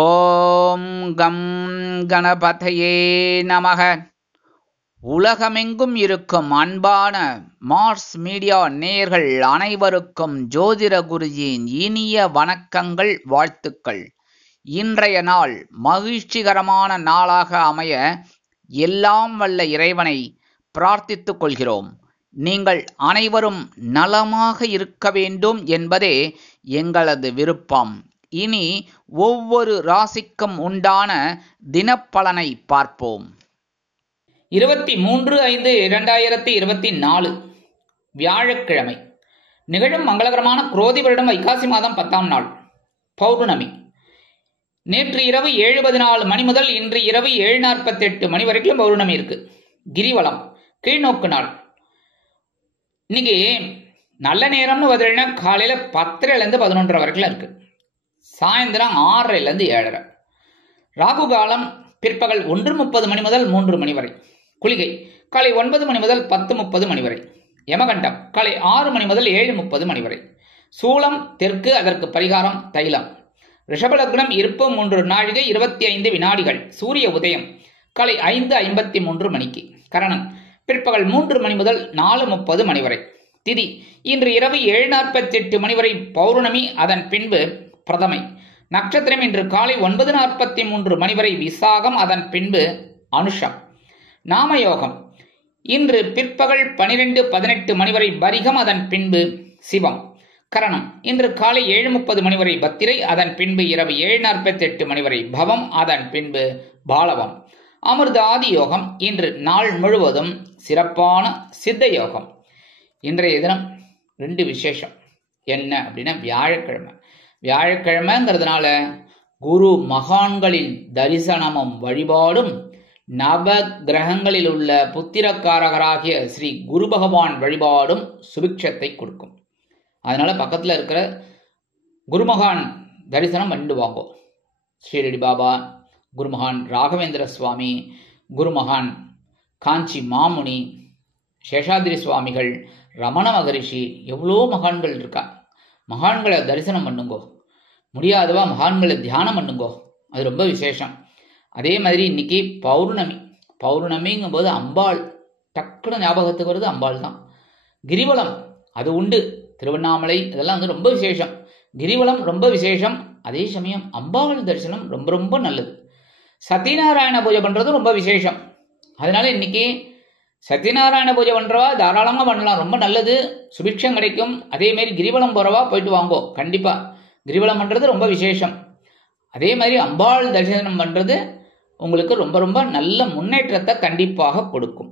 ஓம் come கணபதையே நமக. உலகமெங்கும் இருக்கும் அன்பான மார்ஸ் மீடியா நேயர்கள் அனைவருக்கும் ஜோதிட குருஜியின் இனிய வணக்கங்கள், வாழ்த்துக்கள். இன்றைய நாள் மகிழ்ச்சிகரமான நாளாக அமைய எல்லாம் வல்ல இறைவனை பிரார்த்தித்துக் கொள்கிறோம். நீங்கள் அனைவரும் நலமாக இருக்க வேண்டும் என்பதே எங்களது விருப்பம். இனி ஒவ்வொரு ராசிக்கும் உண்டான தினப்பலனை பார்ப்போம். 23/5/2024 வியாழக்கிழமை. நிகழும் மங்களகரமான குரோதி வருடம் வைகாசி மாதம் 10ஆம் நாள் பௌர்ணமி. நேற்று இரவு 7:14 மணி முதல் இன்று இரவு 7:48 மணி வரைக்கும் பௌர்ணமி இருக்கு. கிரிவலம் கீழ்நோக்கு நாள். இன்னைக்கு நல்ல நேரம்னு பார்த்தீங்கன்னா காலையில 10:00 11:00 வரைக்கும் இருக்கு. சாயந்தரம் 6:00 7:30. ராகு காலம் பிற்பகல் 1:30 மணி முதல் 3 மணி வரை. குளிகை காலை 9 மணி முதல் 10:30 மணி வரை. யமகண்டம் காலை 6 மணி முதல் 7:30 மணி வரை. சூலம் தெற்கு, அதற்கு பரிகாரம் தைலம். ரிஷபலக்னம் இருப்பு 3 நாழிகை 25 வினாடிகள். சூரிய உதயம் காலை 5:53 மணிக்கு. கரணம் பிற்பகல் 3 மணி முதல் 4:30 மணி வரை. திதி இன்று இரவு 7:48 மணி வரை பௌர்ணமி, அதன் பின்பு பிரதமை. நட்சத்திரம் இன்று காலை 9:43 மணி வரை விசாகம், அதன் பின்பு அனுஷம். நாமயோகம் இன்று பிற்பகல் 12:18 மணி வரை பரிகம், அதன் பின்பு சிவம். கரணம் இன்று காலை 7:30 மணி வரை பத்திரை, அதன் பின்பு இரவு 7:48 மணி வரை பவம், அதன் பின்பு பாலவம். அமிர்த ஆதி யோகம் இன்று நாள் முழுவதும் சிறப்பான சித்த யோகம். இன்றைய தினம் 2 விசேஷம். என்ன அப்படின்னா வியாழக்கிழமை. வியாழக்கிழமைங்கிறதுனால குரு மகான்களின் தரிசனமும் வழிபாடும், நவ கிரகங்களில் உள்ள புத்திரக்காரகராகிய ஸ்ரீ குரு பகவான் வழிபாடும் சுபிக்ஷத்தை கொடுக்கும். அதனால பக்கத்தில் இருக்கிற குருமகான் தரிசனம் பண்ணிட்டு வாங்கோ. ஸ்ரீரடி பாபா, குருமகான் ராகவேந்திர சுவாமி, குருமகான் காஞ்சி மாமுனி, சேஷாதிரி சுவாமிகள், ரமண மகரிஷி, எவ்வளோ மகான்கள் இருக்கா. மகான்களை தரிசனம் பண்ணுங்கோ. முடியாதவா மகான்களை தியானம் பண்ணுங்கோ. அது ரொம்ப விசேஷம். அதே மாதிரி இன்னைக்கு பௌர்ணமி. பௌர்ணமிங்கும் போது அம்பாள் டக்குனு ஞாபகத்துக்கு வருது, அம்பாள் தான். கிரிவலம் அது உண்டு. திருவண்ணாமலை இதெல்லாம் ரொம்ப விசேஷம். கிரிவலம் ரொம்ப விசேஷம். அதே சமயம் அம்பாள் தரிசனம் ரொம்ப ரொம்ப நல்லது. சத்யநாராயண பூஜை பண்றது ரொம்ப விசேஷம். அதனால இன்னைக்கு சத்யநாராயண பூஜை பண்றவா தாராளமாக பண்ணலாம், ரொம்ப நல்லது, சுபிக்ஷம் கிடைக்கும். அதே மாதிரி கிரிவலம் போறவா போயிட்டு வாங்கோ. கண்டிப்பா கிரிவலம் பண்றது ரொம்ப விசேஷம். அதே மாதிரி அம்பாள் தரிசனம் பண்றது உங்களுக்கு ரொம்ப ரொம்ப நல்ல முன்னேற்றத்தை கண்டிப்பாக கொடுக்கும்.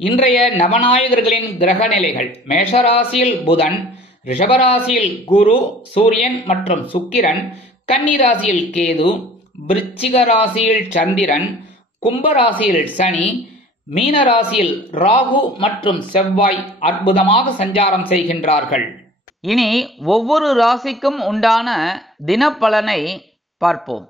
இன்றைய நவநாயகர்களின் கிரக நிலைகள். மேஷராசியில் புதன், ரிஷபராசியில் குரு, சூரியன் மற்றும் சுக்கிரன், கன்னிராசியில் கேது, விருச்சிக ராசியில் சந்திரன், கும்பராசியில் சனி, மீன ராசியில் ராகு மற்றும் செவ்வாய் அற்புதமாக சஞ்சாரம் செய்கின்றார்கள். இனி ஒவ்வொரு ராசிக்கும் உண்டான தினப்பலனை பார்ப்போம்.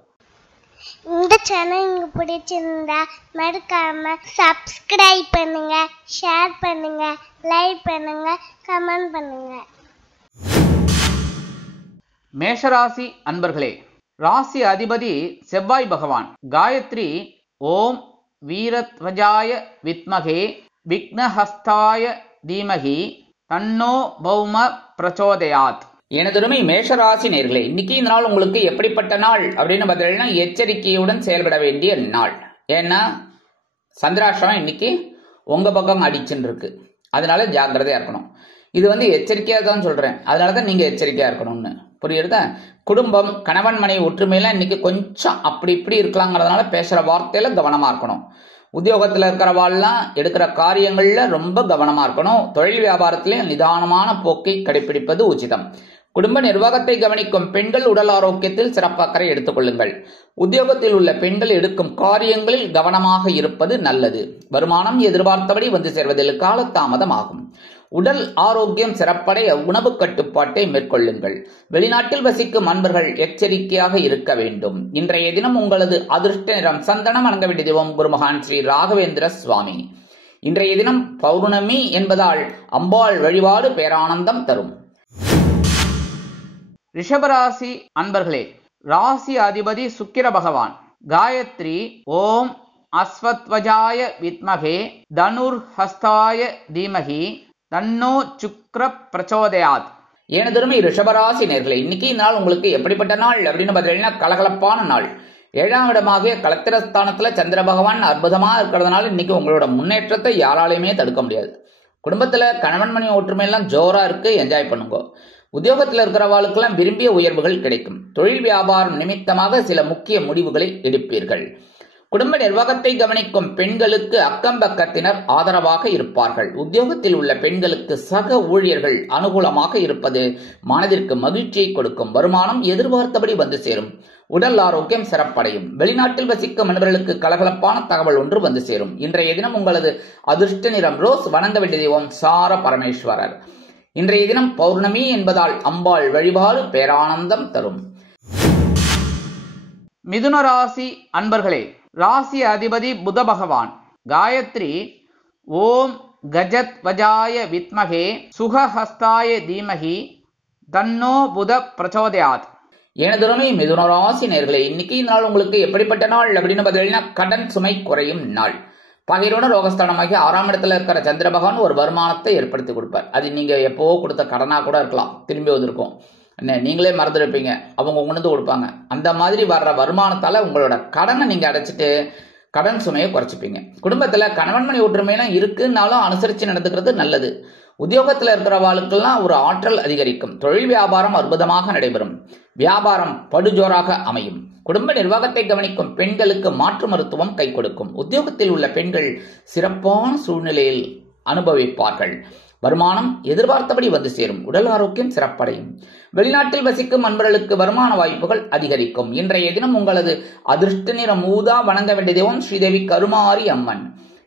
இந்த சேனல் உங்களுக்கு பிடிச்சிருந்தா மறக்காம சப்ஸ்கிரைப் பண்ணுங்க, ஷேர் பண்ணுங்க, லைக் பண்ணுங்க, கமெண்ட் பண்ணுங்க. மேஷராசி அன்பர்களே, ராசி அதிபதி செவ்வாய் பகவான். காயத்ரி ஓம் வீரத்வஜாய வித்மகே விக்னஹஸ்தாய தீமகி தன்னோ பௌம பிரச்சோதயாத். எனதருமை மேஷராசி நேர்களே, இன்னைக்கு இந்த நாள் உங்களுக்கு எப்படிப்பட்ட நாள் அப்படின்னு பார்த்தீங்கன்னா எச்சரிக்கையுடன் செயல்பட வேண்டிய நாள். ஏன்னா சந்திராஷ்டிரமம் இன்னைக்கு உங்க பக்கம் அடிச்சுன்னு இருக்கு. அதனால ஜாக்கிரதையா இருக்கணும். இது எச்சரிக்கையா தான் சொல்றேன். அதனாலதான் நீங்க எச்சரிக்கையா இருக்கணும்னு புரியுறதா. குடும்பம், கணவன் மனைவி ஒற்றுமையில இன்னைக்கு கொஞ்சம் அப்படி இப்படி இருக்கலாங்கிறதுனால பேசுற வார்த்தையில கவனமா இருக்கணும். உத்தியோகத்துல இருக்கிறவாள்லாம் எடுக்கிற காரியங்கள்ல ரொம்ப கவனமா இருக்கணும். தொழில் வியாபாரத்திலையும் நிதானமான போக்கை கடைபிடிப்பது உச்சிதம். குடும்ப நிர்வாகத்தை கவனிக்கும் பெண்கள் உடல் ஆரோக்கியத்தில் சிறப்பு அக்கறை எடுத்துக் கொள்ளுங்கள். உத்தியோகத்தில் உள்ள பெண்கள் எடுக்கும் காரியங்களில் கவனமாக இருப்பது நல்லது. வருமானம் எதிர்பார்த்தபடி வந்து சேர்வதில் காலதாமதம் ஆகும். உடல் ஆரோக்கியம் சிறப்படைய உணவு கட்டுப்பாட்டை மேற்கொள்ளுங்கள். வெளிநாட்டில் வசிக்கும் அன்பர்கள் எச்சரிக்கையாக இருக்க வேண்டும். இன்றைய தினம் உங்களது அதிர்ஷ்ட நிறம் சந்தனம். வணங்க வேண்டிய தெய்வம் குருமகான் ஸ்ரீ ராகவேந்திர சுவாமி. இன்றைய தினம் பௌர்ணமி என்பதால் அம்பாள் வழிபாடு பேரானந்தம் தரும். ரிஷபராசி அன்பர்களே, ராசி அதிபதி சுக்கிர பகவான். காயத்ரி ஓம் அஸ்வத்வஜாய வித்மகே தனுர்ஹஸ்தாய தீமகி தன்னோ சுக்ர பிரச்சோதயாத். எனதருமை ரிஷபராசி நேர்களே, இன்னைக்கு நாள் உங்களுக்கு எப்படிப்பட்ட நாள் அப்படின்னு பார்த்தீங்கன்னா கலகலப்பான நாள். 7ஆம் இடமாகிய களத்திரஸ்தானத்துல சந்திர பகவான் அற்புதமா இருக்கிறதுனால இன்னைக்கு உங்களோட முன்னேற்றத்தை யாராலையுமே தடுக்க முடியாது. குடும்பத்துல கணவன் மனைவி ஒற்றுமையெல்லாம் ஜோரா இருக்கு, என்ஜாய் பண்ணுங்க. உத்தியோகத்தில் இருக்கிறவாளுக்கெல்லாம் விரும்பிய உயர்வுகள் கிடைக்கும். தொழில் வியாபாரம் நிமித்தமாக சில முக்கிய முடிவுகளை எடுப்பீர்கள். குடும்ப நிர்வாகத்தை கவனிக்கும் பெண்களுக்கு அக்கம் பக்கத்தினர் ஆதரவாக இருப்பார்கள். உத்தியோகத்தில் உள்ள பெண்களுக்கு சக ஊழியர்கள் அனுகூலமாக இருப்பது மனதிற்கு மகிழ்ச்சியை கொடுக்கும். வருமானம் எதிர்பார்த்தபடி வந்து சேரும். உடல் ஆரோக்கியம் சிறப்படையும். வெளிநாட்டில் வசிக்கும் மனிதர்களுக்கு கலகலப்பான தகவல் ஒன்று வந்து சேரும். இன்றைய தினம் உங்களது அதிர்ஷ்ட நிறம் ரோஸ். வணங்க வேண்டிய தெய்வம் சார பரமேஸ்வரர். இன்றைய தினம் பௌர்ணமி என்பதால் அம்பாள் வழிபாடு பேரானந்தம் தரும். மிதுன ராசி அன்பர்களே, ராசி அதிபதி புத பகவான். காயத்ரி ஓம் கஜத்வஜாய வித்மகே சுகஹஸ்தாய தீமகி தன்னோ புத பிரச்சோதயாத். எனதுமே மிதுன ராசி நேர்களே, இன்னைக்கு நாள் உங்களுக்கு எப்படிப்பட்ட நாள் அப்படின்னு பார்த்தீங்கன்னா கடன் சுமை குறையும் நாள். பகைரோட ரோகஸ்தானமாகி 6ஆம் இடத்துல இருக்கிற சந்திர பகவான் ஒரு வருமானத்தை ஏற்படுத்தி கொடுப்பார். அது நீங்க எப்போ கொடுத்த கடனா கூட இருக்கலாம், திரும்பி வந்திருக்கும், நீங்களே மறந்துருப்பீங்க, அவங்க உணர்ந்து கொடுப்பாங்க. அந்த மாதிரி வர்ற வருமானத்தால உங்களோட கடனை நீங்க அடைச்சிட்டு கடன் சுமையை குறைச்சிப்பீங்க. குடும்பத்துல கணவன் மனைவி ஒற்றுமையெல்லாம் இருக்குன்னாலும் அனுசரிச்சு நடந்துக்கிறது நல்லது. உத்தியோகத்தில் இருக்கிறவாளுக்கெல்லாம் ஒரு ஆற்றல் அதிகரிக்கும். தொழில் வியாபாரம் அற்புதமாக நடைபெறும். வியாபாரம் படுஜோராக அமையும். குடும்ப நிர்வாகத்தை கவனிக்கும் பெண்களுக்கு மாற்று மருத்துவம் கை கொடுக்கும். உத்தியோகத்தில் உள்ள பெண்கள் சிறப்பான சூழ்நிலையில் அனுபவிப்பார்கள். வருமானம் எதிர்பார்த்தபடி வந்து சேரும். உடல் ஆரோக்கியம் சிறப்படையும். வெளிநாட்டில் வசிக்கும் அன்பர்களுக்கு வருமான வாய்ப்புகள் அதிகரிக்கும். இன்றைய தினம் உங்களது அதிர்ஷ்ட நிறம் ஊதா. வணங்க வேண்டிய தெய்வம் ஸ்ரீதேவி கருமாரி அம்மன்.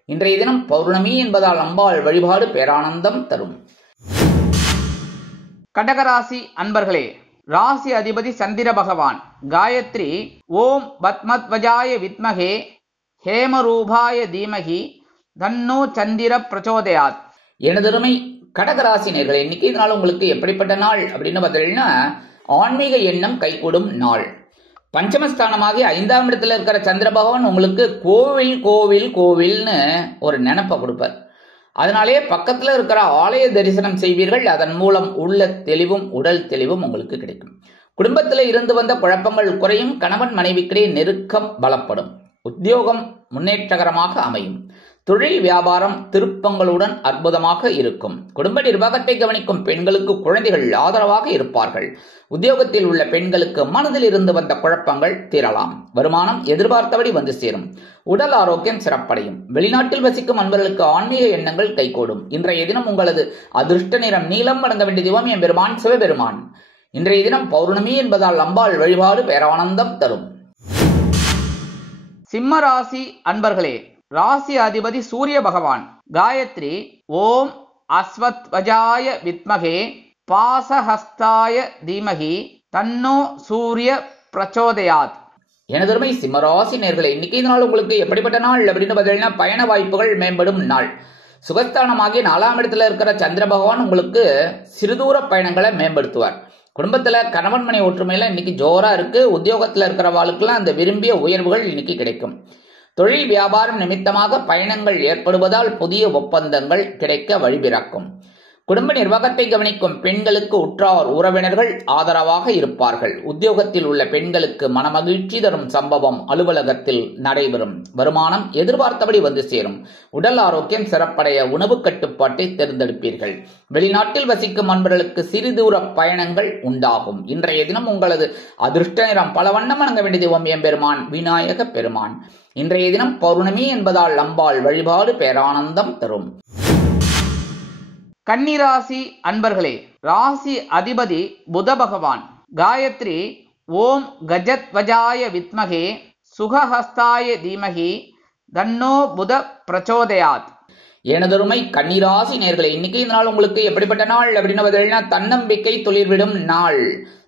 இன்றைய தினம் பௌர்ணமி என்பதால் அம்பாள் வழிபாடு பேரானந்தம் தரும். கடகராசி அன்பர்களே, ராசி அதிபதி சந்திர பகவான். காயத்ரி ஓம் பத்மத்வஜாய வித்மகே ஹேமரூபாய தீமகி தன்னோ சந்திர பிரச்சோதயாத். எனதருமை கடகராசி நேர்களே, இன்னைக்கு நாள் உங்களுக்கு எப்படிப்பட்ட நாள் அப்படின்னு பார்த்தீங்கன்னா ஆன்மீக எண்ணம் கைகூடும் நாள். பஞ்சமஸ்தானமாகி 5ஆம் இடத்துல இருக்கிற சந்திர பகவான் உங்களுக்கு கோவில் கோவில் கோவில்னு ஒரு நினைப்பை கொடுப்பார். அதனாலேயே பக்கத்துல இருக்கிற ஆலய தரிசனம் செய்வீர்கள். அதன் மூலம் உள்ள தெளிவும் உடல் தெளிவும் உங்களுக்கு கிடைக்கும். குடும்பத்தில் இருந்து வந்த குழப்பங்கள் குறையும். கணவன் மனைவிக்கிடையே நெருக்கம் பலப்படும். உத்தியோகம் முன்னேற்றகரமாக அமையும். தொழில் வியாபாரம் திருப்பங்களுடன் அற்புதமாக இருக்கும். குடும்ப நிர்வாகத்தை கவனிக்கும் பெண்களுக்கு குழந்தைகள் ஆதரவாக இருப்பார்கள். உத்தியோகத்தில் உள்ள பெண்களுக்கு மனதில் இருந்து வந்த குழப்பங்கள் தீரலாம். வருமானம் எதிர்பார்த்தபடி வந்து சேரும். உடல் ஆரோக்கியம் சிறப்படையும். வெளிநாட்டில் வசிக்கும் அன்பர்களுக்கு ஆன்மீக எண்ணங்கள் கைகூடும். இன்றைய தினம் உங்களது அதிர்ஷ்ட நிறம் நீலம். வணங்க வேண்டிய தெய்வம் எம்பெருமான் சிவபெருமான். இன்றைய தினம் பௌர்ணமி என்பதால் அம்பாள் வழிபாடு பேரானந்தம் தரும். சிம்ம ராசி அன்பர்களே, ராசி அதிபதி சூரிய பகவான். காயத்ரி ஓம் அஸ்வத்வஜாய வித்மகே பாசஹஸ்தாய தீமகி தன்னோ சூரிய பிரச்சோதயாத். எனதருமை சிம்மராசி நேர்களே, இன்னைக்கு நாள் உங்களுக்கு எப்படிப்பட்ட நாள் அப்படின்னு பார்த்தீங்கன்னா பயண வாய்ப்புகள் மேம்படும் நாள். சுகஸ்தானமாகி 4ஆம் இடத்துல இருக்கிற சந்திர பகவான் உங்களுக்கு சிறுதூர பயணங்களை மேம்படுத்துவார். குடும்பத்துல கணவன் மனை ஒற்றுமையில இன்னைக்கு ஜோரா இருக்கு. உத்தியோகத்துல இருக்கிறவாளுக்கெல்லாம் அந்த விரும்பிய உயர்வுகள் இன்னைக்கு கிடைக்கும். தொழில் வியாபாரம் நிமித்தமாக பயணங்கள் ஏற்படுவதால் புதிய ஒப்பந்தங்கள் கிடைக்க வழிபிறக்கும். குடும்ப நிர்வாகத்தை கவனிக்கும் பெண்களுக்கு உற்றார் உறவினர்கள் ஆதரவாக இருப்பார்கள். உத்தியோகத்தில் உள்ள பெண்களுக்கு மனமகிழ்ச்சி தரும் சம்பவம் அலுவலகத்தில் நடைபெறும். வருமானம் எதிர்பார்த்தபடி வந்து சேரும். உடல் ஆரோக்கியம் சிறப்படைய உணவு கட்டுப்பாட்டை தேர்ந்தெடுப்பீர்கள். வெளிநாட்டில் வசிக்கும் அன்பர்களுக்கு சிறு தூர பயணங்கள் உண்டாகும். இன்றைய தினம் உங்களது அதிர்ஷ்ட நிறம் பல வண்ணம். வணங்க வேண்டிய தெய்வம் எம்பெருமான் விநாயக பெருமான். இன்றைய தினம் பௌர்ணமி என்பதால் அம்பாள் வழிபாடு பேரானந்தம் தரும். கன்னிராசி அன்பர்களே, ராசி அதிபதி புத பகவான். காயத்ரி ஓம் கஜத்வஜாய வித்மகே சுகஹஸ்தாய தீமகி தன்னோ புத பிரச்சோதயாத். எனதருமை கன்னிராசி நேர்களே, இன்னைக்கு இந்த நாள் உங்களுக்கு எப்படிப்பட்ட நாள் அப்படின்னு பார்த்தீங்கன்னா தன்னம்பிக்கை துளிர்விடும் நாள்.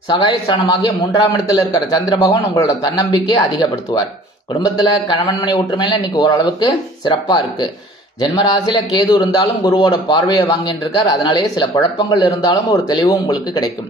சகாயஸ்தானமாகிய 3ஆம் இடத்துல இருக்கிற சந்திர பகவான் உங்களோட தன்னம்பிக்கையை அதிகப்படுத்துவார். குடும்பத்துல கணவன் மனை ஒற்றுமையில இன்னைக்கு ஓரளவுக்கு சிறப்பா இருக்கு. ஜென்மராசியில கேது இருந்தாலும் குருவோட பார்வையை வாங்கிட்டு இருக்கார். அதனாலேயே சில குழப்பங்கள் இருந்தாலும் ஒரு தெளிவும் உங்களுக்கு கிடைக்கும்.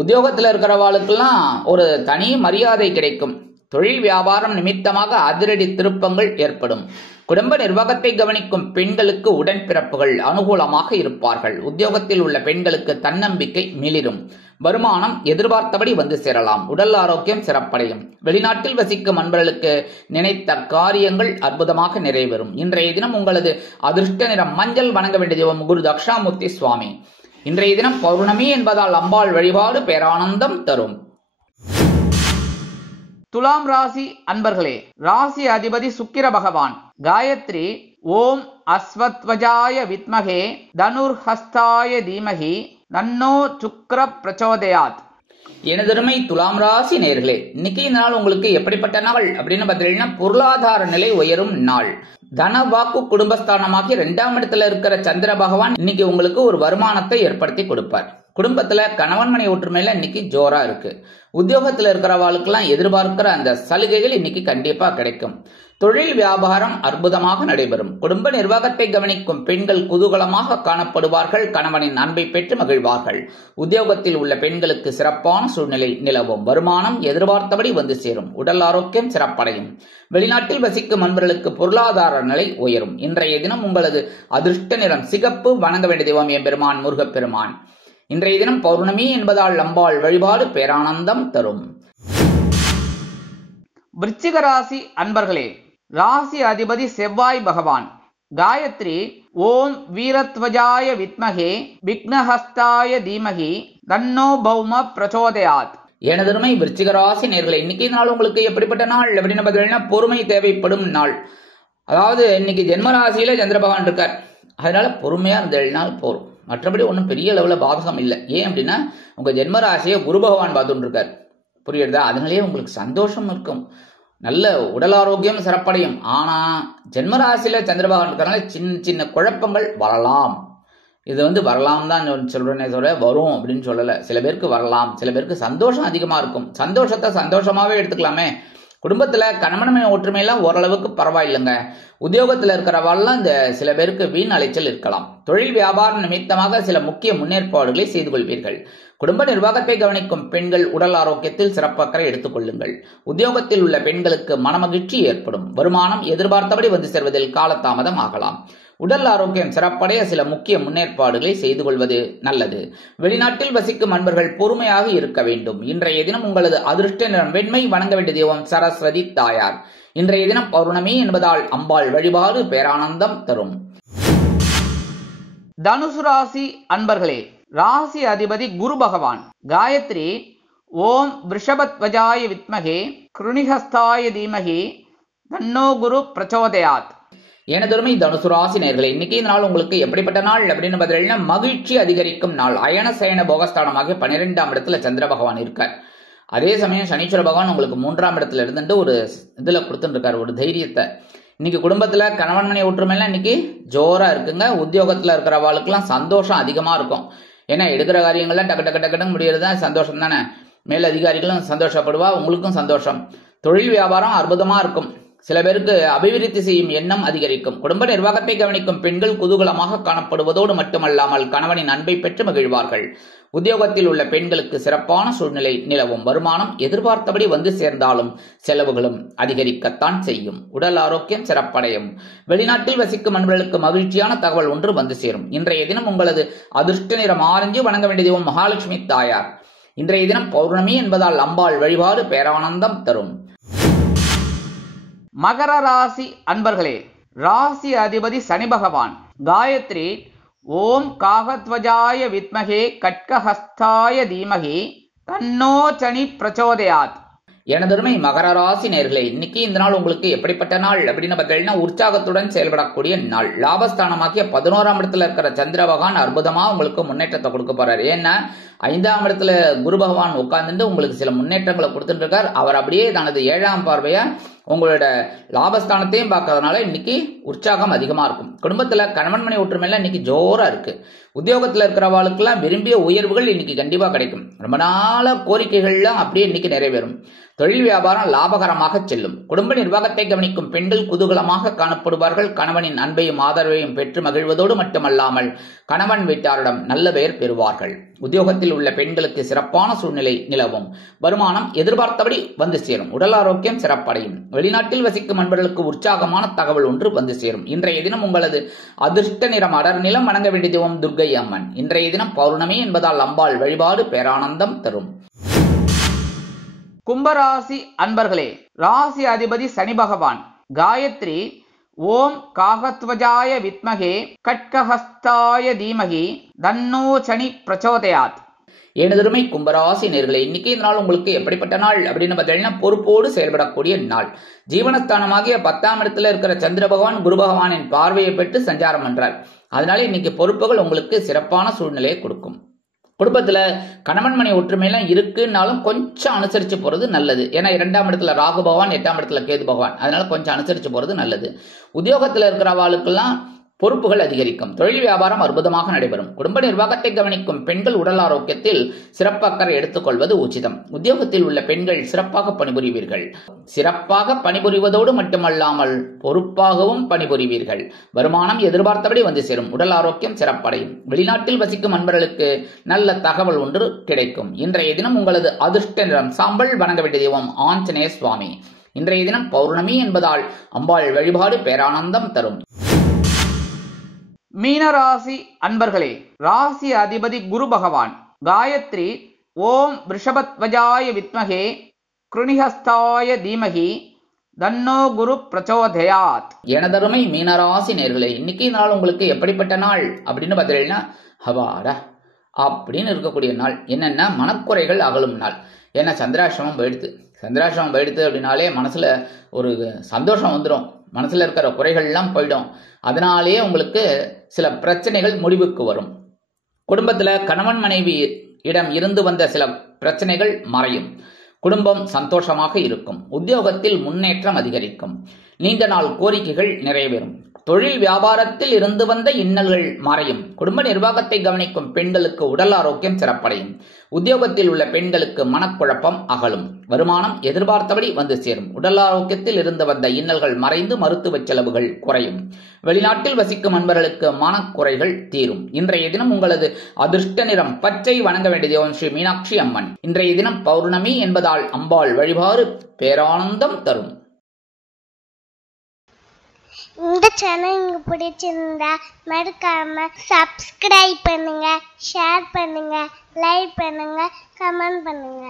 உத்தியோகத்தில் இருக்கிறவாளுக்கெல்லாம் ஒரு தனி மரியாதை கிடைக்கும். தொழில் வியாபாரம் நிமித்தமாக அதிரடி திருப்பங்கள் ஏற்படும். குடும்ப நிர்வாகத்தை கவனிக்கும் பெண்களுக்கு உடன்பிறப்புகள் அனுகூலமாக இருப்பார்கள். உத்தியோகத்தில் உள்ள பெண்களுக்கு தன்னம்பிக்கை மிளிரும். வருமானம் எதிர்பார்த்தபடி வந்து சேரலாம். உடல் ஆரோக்கியம் சிறப்படையும். வெளிநாட்டில் வசிக்கும் அன்பர்களுக்கு நினைத்த காரியங்கள் அற்புதமாக நிறைவேறும். இன்றைய தினம் உங்களது அதிர்ஷ்ட நிறம் மஞ்சள். வணங்க வேண்டிய தெய்வம் குரு தக்ஷாமூர்த்தி சுவாமி. இன்றைய தினம் பௌர்ணமி என்பதால் அம்பாள் வழிபாடு பேரானந்தம் தரும். துலாம் ராசி அன்பர்களே, ராசி அதிபதி சுக்கிர பகவான். காயத்ரி ஓம் அஸ்வத்வஜாய வித்மகே தனுர்ஹஸ்தாய தீமகி தன்னோ சுக்ர பிரச்சோதயாத். எனதருமை துலாம் ராசி நேயர்களே, இன்னைக்கு இந்த நாள் உங்களுக்கு எப்படிப்பட்ட நாள் அப்படின்னு பார்த்தீங்கன்னா, பொருளாதார நிலை உயரும் நாள். தன வாக்கு குடும்பஸ்தானமாகி 2ஆம் இடத்துல இருக்கிற சந்திர பகவான் இன்னைக்கு உங்களுக்கு ஒரு வருமானத்தை ஏற்படுத்தி கொடுப்பார். குடும்பத்துல கணவன் மனை ஒற்றுமையில இன்னைக்கு ஜோரா இருக்கு. உத்தியோகத்துல இருக்கிறவாளுக்கெல்லாம் எதிர்பார்க்கிற அந்த சலுகைகள் இன்னைக்கு கண்டிப்பா கிடைக்கும். தொழில் வியாபாரம் அற்புதமாக நடைபெறும். குடும்ப நிர்வாகத்தை கவனிக்கும் பெண்கள் குதூகலமாக காணப்படுவார்கள். கணவனின் அன்பை பெற்று மகிழ்வார்கள். உத்தியோகத்தில் உள்ள பெண்களுக்கு சிறப்பான சூழ்நிலை நிலவும். வருமானம் எதிர்பார்த்தபடி வந்து சேரும். உடல் ஆரோக்கியம் சிறப்படையும். வெளிநாட்டில் வசிக்கும் அன்பர்களுக்கு பொருளாதார நிலை உயரும். இன்றைய தினம் உங்களது அதிர்ஷ்ட நிறம் சிகப்பு. வணங்க வேண்டிய தெய்வம் எம்பெருமான் முருகப்பெருமான். இன்றைய தினம் பௌர்ணமி என்பதால் அம்பாள் வழிபாடு பேரானந்தம் தரும். விருச்சிக ராசி அன்பர்களே, ராசி அதிபதி செவ்வாய் பகவான். காயத்ரி ஓம் வீரத்வஜாய வித்மகே விக்னஹஸ்தாய தீமகி தன்னோ பௌம பிரச்சோதயாத். எனதருமை விருச்சிக ராசி நேயர்களே, இன்னைக்கு நாள் உங்களுக்கு எப்படிப்பட்ட நாள் அப்படின்னு பார்த்தீங்கன்னா, பொறுமை தேவைப்படும் நாள். அதாவது இன்னைக்கு ஜென்மராசியில சந்திர பகவான் இருக்கார். அதனால பொறுமையா இருந்தேனால் போரும். மற்றபடி ஒன்றும் பெரிய அளவில் பாதகம் இல்லை. ஏன் அப்படின்னா, உங்க ஜென்மராசியை குரு பகவான் பார்த்துட்டு இருக்கார். புரியுறதா? அதனாலேயே உங்களுக்கு சந்தோஷம் இருக்கும். நல்ல உடல் ஆரோக்கியம் சிறப்படையும். ஆனா ஜென்மராசியில சந்திர பகவான் இருக்கிறனால சின்ன சின்ன குழப்பங்கள் வரலாம். இது வரலாம் தான் சொல்றேனே தவிர வரும் அப்படின்னு சொல்லல. சில பேருக்கு வரலாம், சில பேருக்கு சந்தோஷம் அதிகமா இருக்கும். சந்தோஷத்தை சந்தோஷமாவே எடுத்துக்கலாமே. குடும்பத்துல கணவன் ஒற்றுமையெல்லாம் ஓரளவுக்கு பரவாயில்லைங்க. உத்தியோகத்துல இருக்கிறவாள்லாம் இந்த சில பேருக்கு வீண் அலைச்சல் இருக்கலாம். தொழில் வியாபாரம் நிமித்தமாக சில முக்கிய முன்னேற்பாடுகளை செய்து கொள்வீர்கள். குடும்ப நிர்வாகத்தை கவனிக்கும் பெண்கள் உடல் ஆரோக்கியத்தில் சிறப்பக்கறை எடுத்துக் கொள்ளுங்கள். உத்தியோகத்தில் உள்ள பெண்களுக்கு மனமகிழ்ச்சி ஏற்படும். வருமானம் எதிர்பார்த்தபடி வந்து சேர்வதில் காலதாமதம் ஆகலாம். உடல் ஆரோக்கியம் சிறப்படைய சில முக்கிய முன்னேற்பாடுகளை செய்து கொள்வது நல்லது. வெளிநாட்டில் வசிக்கும் அன்பர்கள் பொறுமையாக இருக்க வேண்டும். இன்றைய தினம் உங்களது அதிர்ஷ்ட நிறம் வெண்மை. வணங்க வேண்டிய தெய்வம் சரஸ்வதி தாயார். இன்றைய தினம் பௌர்ணமி என்பதால் அம்பாள் வழிபாடு பேரானந்தம் தரும். தனுசு ராசி அன்பர்களே, ராசி அதிபதி குரு பகவான். காயத்ரி ஓம் விருஷபத்வஜாய வித்மகே கிருணிஹஸ்தாய தீமகி தன்னோ குரு பிரச்சோதயாத். எனதொருமை தனுசு ராசி நேயர்களே, இன்னைக்கு இந்த நாள் உங்களுக்கு எப்படிப்பட்ட நாள் அப்படின்னு பார்த்தீங்கன்னா, மகிழ்ச்சி அதிகரிக்கும் நாள். அயன சயன போகஸ்தானமாக 12ஆம் இடத்துல சந்திர பகவான் இருக்கார். அதே சமயம் சனீஸ்வர பகவான் உங்களுக்கு 3ஆம் இடத்துல இருந்துட்டு ஒரு இதுல கொடுத்துட்டு இருக்காரு, ஒரு தைரியத்தை. இன்னைக்கு குடும்பத்துல கணவன் மனை ஒற்றுமையெல்லாம் இன்னைக்கு ஜோரா இருக்குங்க. உத்தியோகத்துல இருக்கிறவாளுக்கெல்லாம் சந்தோஷம் அதிகமா இருக்கும். ஏன்னா எடுக்கிற காரியங்கள்லாம் டக்கு டக்கு டக்குன்னு முடியறதுதான் சந்தோஷம் தானே. மேல் அதிகாரிகளும் சந்தோஷப்படுவா, உங்களுக்கும் சந்தோஷம். தொழில் வியாபாரம் அற்புதமா இருக்கும். சில பேருக்கு அபிவிருத்தி செய்யும் எண்ணம் அதிகரிக்கும். குடும்ப நிர்வாகத்தை கவனிக்கும் பெண்கள் குதூகலமாக காணப்படுவதோடு மட்டுமல்லாமல் கணவனின் அன்பை பெற்று மகிழ்வார்கள். உத்தியோகத்தில் உள்ள பெண்களுக்கு சிறப்பான சூழ்நிலை நிலவும். வருமானம் எதிர்பார்த்தபடி வந்து சேர்ந்தாலும் செலவுகளும் அதிகரிக்கத்தான் செய்யும். உடல் ஆரோக்கியம் சிறப்படையும். வெளிநாட்டில் வசிக்கும் அன்பர்களுக்கு மகிழ்ச்சியான தகவல் ஒன்று வந்து சேரும். இன்றைய தினம் உங்களது அதிர்ஷ்ட நிறம் ஆரஞ்சு. வணங்க வேண்டிய தெய்வம் மகாலட்சுமி தாயார். இன்றைய தினம் பௌர்ணமி என்பதால் அம்பாள் வழிபாடு பேரானந்தம் தரும். மகர ராசி அன்பர்களே, ராசி அதிபதி சனி பகவான். காயத்ரி ஓம் காகத்வஜாய வித்மகே கட்கஹஸ்தாய தீமகி தன்னோ சனி பிரச்சோதயாத். எனதருமை மகர ராசி நேயர்களே, இன்னைக்கு இந்த நாள் உங்களுக்கு எப்படிப்பட்ட நாள் அப்படின்னு பார்த்தீங்கன்னா, உற்சாகத்துடன் செயல்படக்கூடிய நாள். லாபஸ்தானமாக்கிய 11ஆம் இடத்துல இருக்கிற சந்திர பகவான் அற்புதமா உங்களுக்கு முன்னேற்றத்தை கொடுக்க போறாரு. ஏன்னா 5ஆம் இடத்துல குரு பகவான் உட்கார்ந்துட்டு உங்களுக்கு சில முன்னேற்றங்களை கொடுத்துட்டு இருக்கார். அவர் அப்படியே தனது 7ஆம் பார்வையா உங்களோட லாபஸ்தானத்தையும் பார்க்கறதுனால இன்னைக்கு உற்சாகம் அதிகமா இருக்கும். குடும்பத்துல கணவன் மனை ஒற்றுமையெல்லாம் இன்னைக்கு ஜோரா இருக்கு. உத்தியோகத்துல இருக்கிறவாளுக்கெல்லாம் விரும்பிய உயர்வுகள் இன்னைக்கு கண்டிப்பா கிடைக்கும். ரொம்ப நாள கோரிக்கைகள்லாம் அப்படியே இன்னைக்கு நிறைவேறும். தொழில் வியாபாரம் லாபகரமாக செல்லும். குடும்ப நிர்வாகத்தை கவனிக்கும் பெண்கள் குதூகலமாக காணப்படுவார்கள். கணவனின் அன்பையும் ஆதரவையும் பெற்று மகிழ்வதோடு மட்டுமல்லாமல் கணவன் வீட்டாரிடம் நல்ல பெயர் பெறுவார்கள். உத்தியோகத்தில் உள்ள பெண்களுக்கு சிறப்பான சூழ்நிலை நிலவும். வருமானம் எதிர்பார்த்தபடி வந்து சேரும். உடல் ஆரோக்கியம் சிறப்படையும். வெளிநாட்டில் வசிக்கும் அன்பர்களுக்கு உற்சாகமான தகவல் ஒன்று வந்து சேரும். இன்றைய தினம் உங்களது அதிர்ஷ்ட நிறம் அடர் நிலம். வணங்க வேண்டிய தெய்வம் துர்க்கை அம்மன். இன்றைய தினம் பௌர்ணமி என்பதால் அம்பாள் வழிபாடு பேரானந்தம் தரும். கும்பராசி அன்பர்களே, ராசி அதிபதி சனி பகவான். காயத்ரி ஓம் காகத்வஜாய வித்மகே கட்கஹஸ்தாய தீமகி தன்னோ சனி பிரச்சோதயாத். எனதருமை கும்பராசி நேர்களே, இன்னைக்கு இந்த நாள் உங்களுக்கு எப்படிப்பட்ட நாள் அப்படின்னு பார்த்தீங்கன்னா பொறுப்போடு செயல்படக்கூடிய நாள். ஜீவனஸ்தானமாகிய 10ஆம் இடத்துல இருக்கிற சந்திர பகவான் குரு பகவானின் பார்வையை பெற்று சஞ்சாரம் பண்றார். அதனால இன்னைக்கு பொறுப்புகள் உங்களுக்கு சிறப்பான சூழ்நிலையை கொடுக்கும். குடும்பத்துல கணவன் மனை ஒற்றுமையெல்லாம் இருக்குன்னாலும் கொஞ்சம் அனுசரிச்சு போறது நல்லது. ஏன்னா 2ஆம் இடத்துல ராகு பகவான், 8ஆம் இடத்துல கேது பகவான். அதனால கொஞ்சம் அனுசரிச்சு போறது நல்லது. உத்தியோகத்துல இருக்கிறவாளுக்கெல்லாம் பொறுப்புகள் அதிகரிக்கும். தொழில் வியாபாரம் அற்புதமாக நடைபெறும். குடும்ப நிர்வாகத்தை கவனிக்கும் பெண்கள் உடல் ஆரோக்கியத்தில் சிறப்பாக எடுத்துக்கொள்வது உச்சிதம். உத்தியோகத்தில் உள்ள பெண்கள் சிறப்பாக பணிபுரிவீர்கள். சிறப்பாக பணிபுரிவதோடு மட்டுமல்லாமல் பொறுப்பாகவும் பணிபுரிவீர்கள். வருமானம் எதிர்பார்த்தபடி வந்து சேரும். உடல் ஆரோக்கியம் சிறப்படையும். வெளிநாட்டில் வசிக்கும் அன்பர்களுக்கு நல்ல தகவல் ஒன்று கிடைக்கும். இன்றைய தினம் உங்களது அதிர்ஷ்ட நிறம் சாம்பல். வணங்க வேண்டிய தெய்வம் ஆஞ்சநேய சுவாமி. இன்றைய தினம் பௌர்ணமி என்பதால் அம்பாள் வழிபாடு பேரானந்தம் தரும். மீனராசி அன்பர்களே, ராசி அதிபதி குரு பகவான். காயத்ரி ஓம் ரிஷபத்வஜாய வித்மகே கிருணிஹஸ்தாய தீமகி தன்னோ குரு பிரச்சோதயாத். எனதருமை மீனராசி நேர்களே, இன்னைக்கு நாள் உங்களுக்கு எப்படிப்பட்ட நாள் அப்படின்னு பார்த்தீங்கன்னா ஹவாடா அப்படின்னு இருக்கக்கூடிய நாள். என்னன்னா மனக்குறைகள் அகலும் நாள். ஏன்னா சந்திராசிரமம் போயிடுத்து அப்படின்னாலே மனசுல ஒரு சந்தோஷம் வந்துடும். மனசுல இருக்கிற குறைகள் எல்லாம் போயிடும். அதனாலேயே உங்களுக்கு சில பிரச்சனைகள் முடிவுக்கு வரும். குடும்பத்துல கணவன் மனைவி இடம் இருந்து வந்த சில பிரச்சனைகள் மறையும். குடும்பம் சந்தோஷமாக இருக்கும். உத்தியோகத்தில் முன்னேற்றம் அதிகரிக்கும். நீண்ட நாள் கோரிக்கைகள் நிறைவேறும். தொழில் வியாபாரத்தில் இருந்து வந்த இன்னல்கள் மறையும். குடும்ப நிர்வாகத்தை கவனிக்கும் பெண்களுக்கு உடல் ஆரோக்கியம் சிறப்படையும். உத்தியோகத்தில் உள்ள பெண்களுக்கு மனக்குழப்பம் அகலும். வருமானம் எதிர்பார்த்தபடி வந்து சேரும். உடல் ஆரோக்கியத்தில் இருந்து வந்த இன்னல்கள் மறைந்து மருத்துவ செலவுகள் குறையும். வெளிநாட்டில் வசிக்கும் அன்பர்களுக்கு மனக்குறைகள் தீரும். இன்றைய தினம் உங்களது அதிர்ஷ்ட நிறம் பச்சை. வணங்க வேண்டிய தெய்வம் ஸ்ரீ மீனாட்சி அம்மன். இன்றைய தினம் பௌர்ணமி என்பதால் அம்பாள் வழிபாடு பேரானந்தம் தரும். இந்த சேனல் உங்களுக்கு பிடிச்சிருந்தா மறக்காம சப்ஸ்கிரைப் பண்ணுங்க, ஷேர் பண்ணுங்க, லைக் பண்ணுங்க, கமெண்ட் பண்ணுங்க.